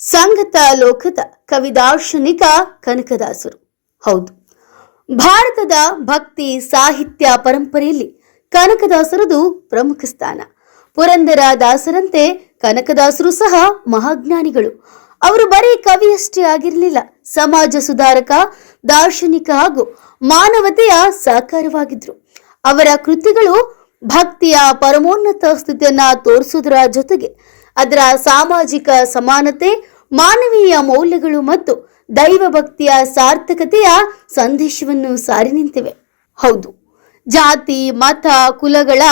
ಸಂಗತ ಲೋಕದ ಕವಿ ದಾರ್ಶನಿಕ ಕನಕದಾಸರು. ಹೌದು, ಭಾರತದ ಭಕ್ತಿ ಸಾಹಿತ್ಯ ಪರಂಪರೆಯಲ್ಲಿ ಕನಕದಾಸರದು ಪ್ರಮುಖ ಸ್ಥಾನ. ಪುರಂದರ ದಾಸರಂತೆ ಕನಕದಾಸರು ಸಹ ಮಹಾಜ್ಞಾನಿಗಳು. ಅವರು ಬರೀ ಕವಿಯಷ್ಟೇ ಆಗಿರಲಿಲ್ಲ, ಸಮಾಜ ಸುಧಾರಕ, ದಾರ್ಶನಿಕ ಹಾಗೂ ಮಾನವತೆಯ ಸಾಕಾರವಾಗಿದ್ರು. ಅವರ ಕೃತಿಗಳು ಭಕ್ತಿಯ ಪರಮೋನ್ನತ ಸ್ಥಿತಿಯನ್ನ ತೋರಿಸುವುದರ ಜೊತೆಗೆ ಅದರ ಸಾಮಾಜಿಕ ಸಮಾನತೆ, ಮಾನವೀಯ ಮೌಲ್ಯಗಳು ಮತ್ತು ದೈವ ಭಕ್ತಿಯ ಸಾರ್ಥಕತೆಯ ಸಂದೇಶವನ್ನು ಸಾರಿ ನಿಂತಿವೆ. ಹೌದು, ಜಾತಿ, ಮತ, ಕುಲಗಳ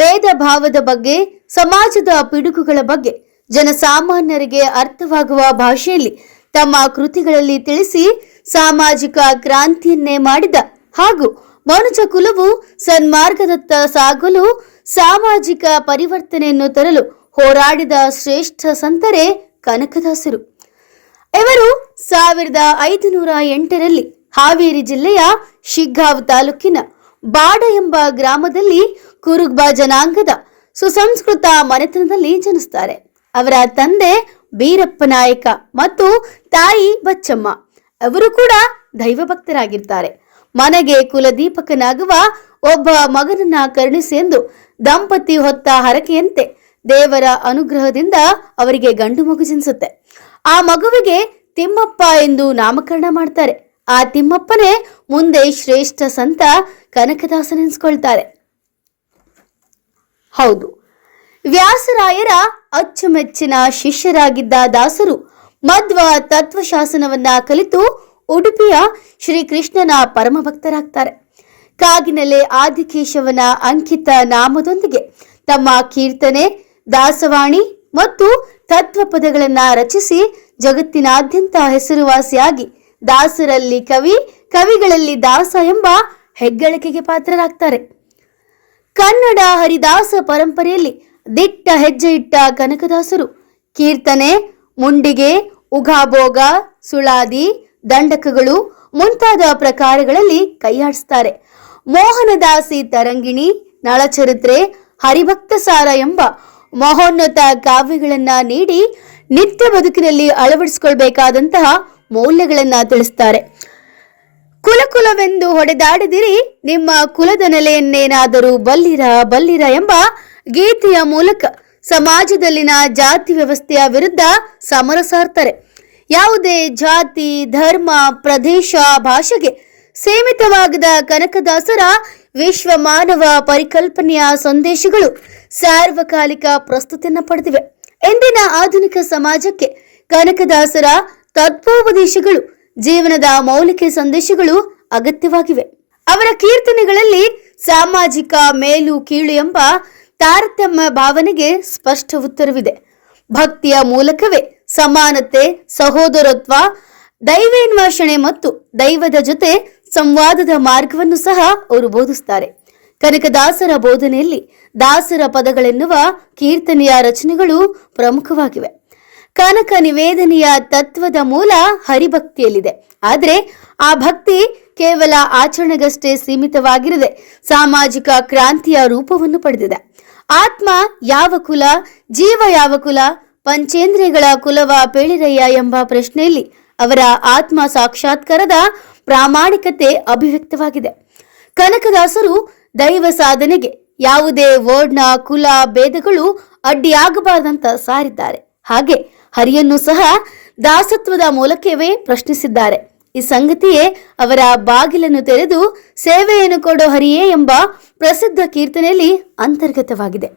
ಭೇದ ಭಾವದ ಬಗ್ಗೆ, ಸಮಾಜದ ಪಿಡುಗುಗಳ ಬಗ್ಗೆ ಜನಸಾಮಾನ್ಯರಿಗೆ ಅರ್ಥವಾಗುವ ಭಾಷೆಯಲ್ಲಿ ತಮ್ಮ ಕೃತಿಗಳಲ್ಲಿ ತಿಳಿಸಿ ಸಾಮಾಜಿಕ ಕ್ರಾಂತಿಯನ್ನೇ ಮಾಡಿದ ಹಾಗೂ ಮನುಜ ಕುಲವು ಸನ್ಮಾರ್ಗದತ್ತ ಸಾಗಲು, ಸಾಮಾಜಿಕ ಪರಿವರ್ತನೆಯನ್ನು ತರಲು ಹೋರಾಡಿದ ಶ್ರೇಷ್ಠ ಸಂತರೇ ಕನಕದಾಸರು. ಇವರು 1508ರಲ್ಲಿ ಹಾವೇರಿ ಜಿಲ್ಲೆಯ ಶಿಗ್ಗಾಂವ್ ತಾಲೂಕಿನ ಬಾಡ ಎಂಬ ಗ್ರಾಮದಲ್ಲಿ ಕುರುಬ ಜನಾಂಗದ ಸುಸಂಸ್ಕೃತ ಮನೆತನದಲ್ಲಿ ಜನಿಸ್ತಾರೆ. ಅವರ ತಂದೆ ಬೀರಪ್ಪ ನಾಯಕ ಮತ್ತು ತಾಯಿ ಬಚ್ಚಮ್ಮ. ಅವರು ಕೂಡ ದೈವ ಭಕ್ತರಾಗಿರ್ತಾರೆ. ಮನೆಗೆ ಕುಲದೀಪಕನಾಗುವ ಒಬ್ಬ ಮಗನನ್ನ ಕರುಣಿಸಿ ಎಂದು ದಂಪತಿ ಹೊತ್ತ ಹರಕೆಯಂತೆ ದೇವರ ಅನುಗ್ರಹದಿಂದ ಅವರಿಗೆ ಗಂಡು ಮಗು ಜನಿಸುತ್ತೆ. ಆ ಮಗುವಿಗೆ ತಿಮ್ಮಪ್ಪ ಎಂದು ನಾಮಕರಣ ಮಾಡ್ತಾರೆ. ಆ ತಿಮ್ಮಪ್ಪನೇ ಮುಂದೆ ಶ್ರೇಷ್ಠ ಸಂತ ಕನಕದಾಸನೆನಿಸ್ಕೊಳ್ತಾರೆ. ಹೌದು, ವ್ಯಾಸರಾಯರ ಅಚ್ಚುಮೆಚ್ಚಿನ ಶಿಷ್ಯರಾಗಿದ್ದ ದಾಸರು ಮಧ್ವ ತತ್ವಶಾಸನವನ್ನ ಕಲಿತು ಉಡುಪಿಯ ಶ್ರೀಕೃಷ್ಣನ ಪರಮ ಭಕ್ತರಾಗ್ತಾರೆ. ಕಾಗಿನೆಲೆ ಆದಿಕೇಶವನ ಅಂಕಿತ ನಾಮದೊಂದಿಗೆ ತಮ್ಮ ಕೀರ್ತನೆ, ದಾಸವಾಣಿ ಮತ್ತು ತತ್ವಪದಗಳನ್ನ ರಚಿಸಿ ಜಗತ್ತಿನಾದ್ಯಂತ ಹೆಸರುವಾಸಿಯಾಗಿ ದಾಸರಲ್ಲಿ ಕವಿ, ಕವಿಗಳಲ್ಲಿ ದಾಸ ಎಂಬ ಹೆಗ್ಗಳಿಕೆಗೆ ಪಾತ್ರರಾಗ್ತಾರೆ. ಕನ್ನಡ ಹರಿದಾಸ ಪರಂಪರೆಯಲ್ಲಿ ದಿಟ್ಟ ಹೆಜ್ಜೆ ಇಟ್ಟ ಕನಕದಾಸರು ಕೀರ್ತನೆ, ಮುಂಡಿಗೆ, ಉಘಾಭೋಗ, ಸುಳಾದಿ, ದಂಡಕಗಳು ಮುಂತಾದ ಪ್ರಕಾರಗಳಲ್ಲಿ ಕೈಯಾಡಿಸ್ತಾರೆ. ಮೋಹನದಾಸಿ ತರಂಗಿಣಿ, ನಳಚರಿತ್ರೆ, ಹರಿಭಕ್ತ ಸಾರ ಎಂಬ ಮಹೋನ್ನತ ಕಾವ್ಯಗಳನ್ನ ನೀಡಿ ನಿತ್ಯ ಬದುಕಿನಲ್ಲಿ ಅಳವಡಿಸಿಕೊಳ್ಬೇಕಾದಂತಹ ಮೌಲ್ಯಗಳನ್ನ ತಿಳಿಸ್ತಾರೆ. ಕುಲವೆಂದು ಹೊಡೆದಾಡಿದಿರಿ, ನಿಮ್ಮ ಕುಲದ ನೆಲೆಯನ್ನೇನಾದರೂ ಬಲ್ಲಿರ ಬಲ್ಲಿರ ಎಂಬ ಗೀತೆಯ ಮೂಲಕ ಸಮಾಜದಲ್ಲಿನ ಜಾತಿ ವ್ಯವಸ್ಥೆಯ ವಿರುದ್ಧ ಸಮರ ಸಾರ್ತಾರೆ. ಯಾವುದೇ ಜಾತಿ, ಧರ್ಮ, ಪ್ರದೇಶ, ಭಾಷೆಗೆ ಸೀಮಿತವಾಗದ ಕನಕದಾಸರ ವಿಶ್ವ ಮಾನವ ಪರಿಕಲ್ಪನೆಯ ಸಂದೇಶಗಳು ಸಾರ್ವಕಾಲಿಕ ಪ್ರಸ್ತುತಿಯನ್ನು ಪಡೆದಿವೆ. ಇಂದಿನ ಆಧುನಿಕ ಸಮಾಜಕ್ಕೆ ಕನಕದಾಸರ ತತ್ವೋಪದೇಶಗಳು, ಜೀವನದ ಮೌಲಿಕ ಸಂದೇಶಗಳು ಅಗತ್ಯವಾಗಿವೆ. ಅವರ ಕೀರ್ತನೆಗಳಲ್ಲಿ ಸಾಮಾಜಿಕ ಮೇಲು ಕೀಳು ಎಂಬ ತಾರತಮ್ಯ ಭಾವನೆಗೆ ಸ್ಪಷ್ಟ ಉತ್ತರವಿದೆ. ಭಕ್ತಿಯ ಮೂಲಕವೇ ಸಮಾನತೆ, ಸಹೋದರತ್ವ, ದೈವೇನ್ವೇಷಣೆ ಮತ್ತು ದೈವದ ಜೊತೆ ಸಂವಾದದ ಮಾರ್ಗವನ್ನು ಸಹ ಅವರು ಬೋಧಿಸ್ತಾರೆ. ಕನಕದಾಸರ ಬೋಧನೆಯಲ್ಲಿ ದಾಸರ ಪದಗಳೆನ್ನುವ ಕೀರ್ತನೆಯ ರಚನೆಗಳು ಪ್ರಮುಖವಾಗಿವೆ. ಕನಕ ನಿವೇದನೆಯ ತತ್ವದ ಮೂಲ ಹರಿಭಕ್ತಿಯಲ್ಲಿದೆ. ಆದರೆ ಆ ಭಕ್ತಿ ಕೇವಲ ಆಚರಣೆಗಷ್ಟೇ ಸೀಮಿತವಾಗಿರದೆ ಸಾಮಾಜಿಕ ಕ್ರಾಂತಿಯ ರೂಪವನ್ನು ಪಡೆದಿದೆ. ಆತ್ಮ ಯಾವ ಕುಲ, ಜೀವ ಯಾವ ಕುಲ, ಪಂಚೇಂದ್ರಿಯಗಳ ಕುಲವ ಪೇಳಿರಯ್ಯ ಎಂಬ ಪ್ರಶ್ನೆಯಲ್ಲಿ ಅವರ ಆತ್ಮ ಸಾಕ್ಷಾತ್ಕಾರದ ಪ್ರಾಮಾಣಿಕತೆ ಅಭಿವ್ಯಕ್ತವಾಗಿದೆ. ಕನಕದಾಸರು ದೈವ ಸಾಧನೆಗೆ ಯಾವುದೇ ವರ್ಣ, ಕುಲ, ಭೇದಗಳು ಅಡ್ಡಿಯಾಗಬಾರದಂತ ಸಾರಿದ್ದಾರೆ. ಹಾಗೆ ಹರಿಯನ್ನು ಸಹ ದಾಸತ್ವದ ಮೂಲಕವೇ ಪ್ರಶ್ನಿಸಿದ್ದಾರೆ. ಈ ಸಂಗತಿಯೇ ಅವರ ಬಾಗಿಲನ್ನು ತೆರೆದು ಸೇವೆಯನ್ನು ಕೊಡೋ ಹರಿಯೇ ಎಂಬ ಪ್ರಸಿದ್ಧ ಕೀರ್ತನೆಯಲ್ಲಿ ಅಂತರ್ಗತವಾಗಿದೆ.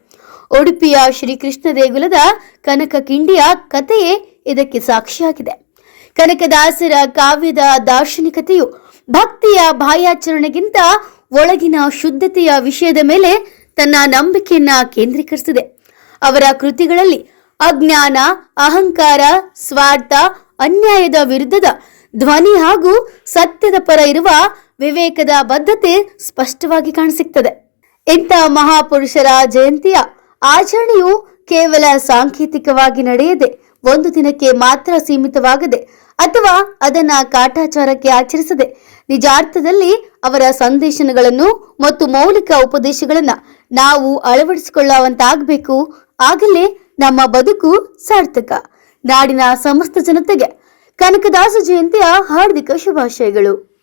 ಉಡುಪಿಯ ಶ್ರೀಕೃಷ್ಣ ದೇಗುಲದ ಕನಕ ಕಿಂಡಿಯ ಕಥೆಯೇ ಇದಕ್ಕೆ ಸಾಕ್ಷಿಯಾಗಿದೆ. ಕನಕದಾಸರ ಕಾವ್ಯದ ದಾರ್ಶನಿಕತೆಯು ಭಕ್ತಿಯ ಬಾಹ್ಯಾಚರಣೆಗಿಂತ ಒಳಗಿನ ಶುದ್ಧತೆಯ ವಿಷಯದ ಮೇಲೆ ತನ್ನ ನಂಬಿಕೆಯನ್ನ ಕೇಂದ್ರೀಕರಿಸಿದೆ. ಅವರ ಕೃತಿಗಳಲ್ಲಿ ಅಜ್ಞಾನ, ಅಹಂಕಾರ, ಸ್ವಾರ್ಥ, ಅನ್ಯಾಯದ ವಿರುದ್ಧದ ಧ್ವನಿ ಹಾಗೂ ಸತ್ಯದ ಪರ ಇರುವ ವಿವೇಕದ ಬದ್ಧತೆ ಸ್ಪಷ್ಟವಾಗಿ ಕಾಣಸಿಗ್ತದೆ. ಇಂಥ ಮಹಾಪುರುಷರ ಜಯಂತಿಯ ಆಚರಣೆಯು ಕೇವಲ ಸಾಂಕೇತಿಕವಾಗಿ ನಡೆಯದೆ, ಒಂದು ದಿನಕ್ಕೆ ಮಾತ್ರ ಸೀಮಿತವಾಗದೆ ಅಥವಾ ಅದನ್ನ ಕಾಟಾಚಾರಕ್ಕೆ ಆಚರಿಸದೆ ನಿಜಾರ್ಥದಲ್ಲಿ ಅವರ ಸಂದೇಶಗಳನ್ನು ಮತ್ತು ಮೌಲಿಕ ಉಪದೇಶಗಳನ್ನ ನಾವು ಅಳವಡಿಸಿಕೊಳ್ಳುವಂತಾಗಬೇಕು. ಆಗಲೇ ನಮ್ಮ ಬದುಕು ಸಾರ್ಥಕ. ನಾಡಿನ ಸಮಸ್ತ ಜನತೆಗೆ ಕನಕದಾಸ ಜಯಂತಿಯ ಹಾರ್ದಿಕ ಶುಭಾಶಯಗಳು.